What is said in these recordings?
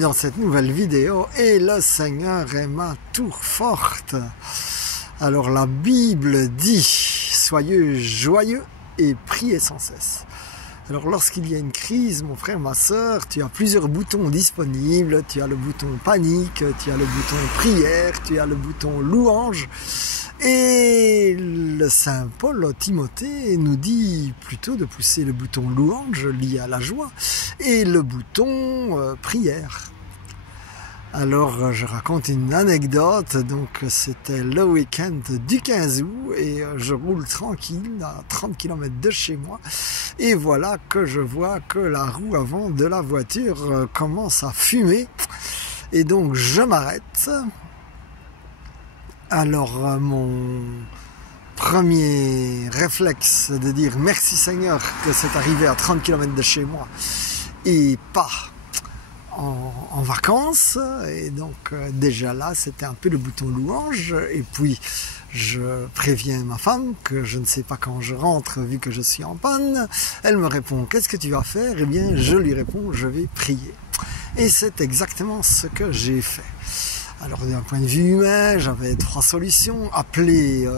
Dans cette nouvelle vidéo, et le Seigneur est ma tour forte. Alors la Bible dit, soyez joyeux et priez sans cesse. Alors lorsqu'il y a une crise, mon frère, ma soeur, tu as plusieurs boutons disponibles. Tu as le bouton panique, tu as le bouton prière, tu as le bouton louange. Et le Saint Paul Timothée nous dit plutôt de pousser le bouton louange lié à la joie et le bouton prière. Alors je raconte une anecdote, donc c'était le week-end du 15 août et je roule tranquille à 30 km de chez moi et voilà que je vois que la roue avant de la voiture commence à fumer et donc je m'arrête. Alors mon premier réflexe de dire merci Seigneur que c'est arrivé à 30 km de chez moi et pas en vacances, et donc déjà là c'était un peu le bouton louange. Et puis je préviens ma femme que je ne sais pas quand je rentre vu que je suis en panne. Elle me répond qu'est-ce que tu vas faire? Eh bien je lui réponds je vais prier, et c'est exactement ce que j'ai fait. Alors d'un point de vue humain, j'avais trois solutions: appeler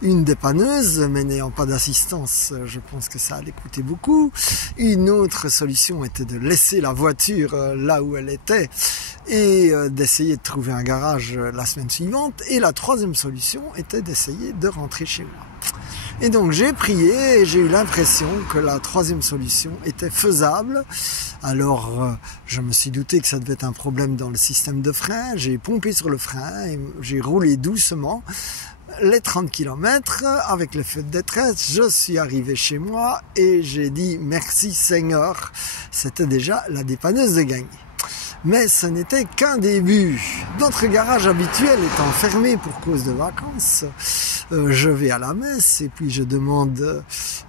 une dépanneuse, mais n'ayant pas d'assistance, je pense que ça allait coûter beaucoup. Une autre solution était de laisser la voiture là où elle était et d'essayer de trouver un garage la semaine suivante. Et la troisième solution était d'essayer de rentrer chez moi. Et donc j'ai prié et j'ai eu l'impression que la troisième solution était faisable. Alors je me suis douté que ça devait être un problème dans le système de frein. J'ai pompé sur le frein et j'ai roulé doucement les 30 km avec le feu de détresse. Je suis arrivé chez moi et j'ai dit merci Seigneur. C'était déjà la dépanneuse de gagner. Mais ce n'était qu'un début. Notre garage habituel étant fermé pour cause de vacances, je vais à la messe et puis je demande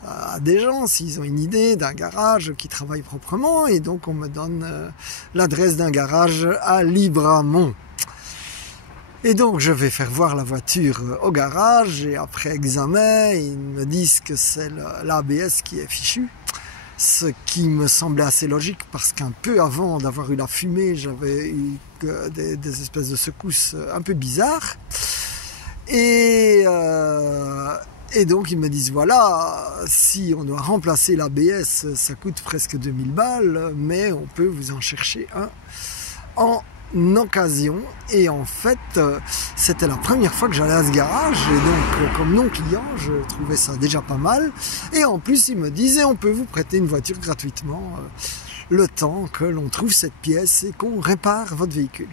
à des gens s'ils ont une idée d'un garage qui travaille proprement, et donc on me donne l'adresse d'un garage à Libramont. Et donc je vais faire voir la voiture au garage et après examen, ils me disent que c'est l'ABS qui est fichu. Ce qui me semblait assez logique parce qu'un peu avant d'avoir eu la fumée, j'avais eu des espèces de secousses un peu bizarres. Et donc ils me disent voilà, si on doit remplacer l'ABS, ça coûte presque 2000 balles, mais on peut vous en chercher un en occasion. Et en fait c'était la première fois que j'allais à ce garage et donc comme non client je trouvais ça déjà pas mal, et en plus ils me disaient on peut vous prêter une voiture gratuitement le temps que l'on trouve cette pièce et qu'on répare votre véhicule.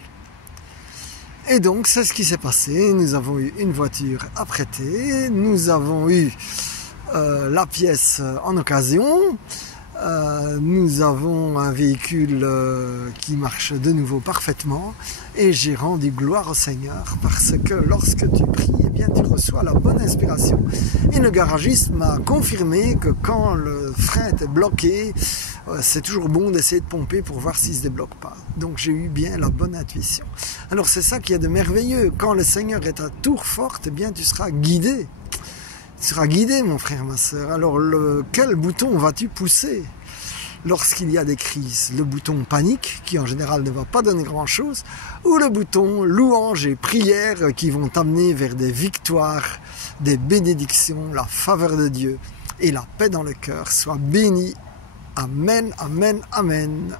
Et donc c'est ce qui s'est passé. Nous avons eu une voiture à prêter, nous avons eu la pièce en occasion. Nous avons un véhicule qui marche de nouveau parfaitement, et j'ai rendu gloire au Seigneur parce que lorsque tu pries, eh bien tu reçois la bonne inspiration. Et le garagiste m'a confirmé que quand le frein était bloqué, c'est toujours bon d'essayer de pomper pour voir s'il ne se débloque pas. Donc j'ai eu bien la bonne intuition. Alors c'est ça qui est de merveilleux. Quand le Seigneur est ta tour forte, eh bien tu seras guidé. Tu seras guidé, mon frère, ma soeur. Alors, quel bouton vas-tu pousser lorsqu'il y a des crises? Le bouton panique, qui en général ne va pas donner grand-chose, ou le bouton louange et prière, qui vont t'amener vers des victoires, des bénédictions, la faveur de Dieu et la paix dans le cœur. Sois béni. Amen, amen, amen.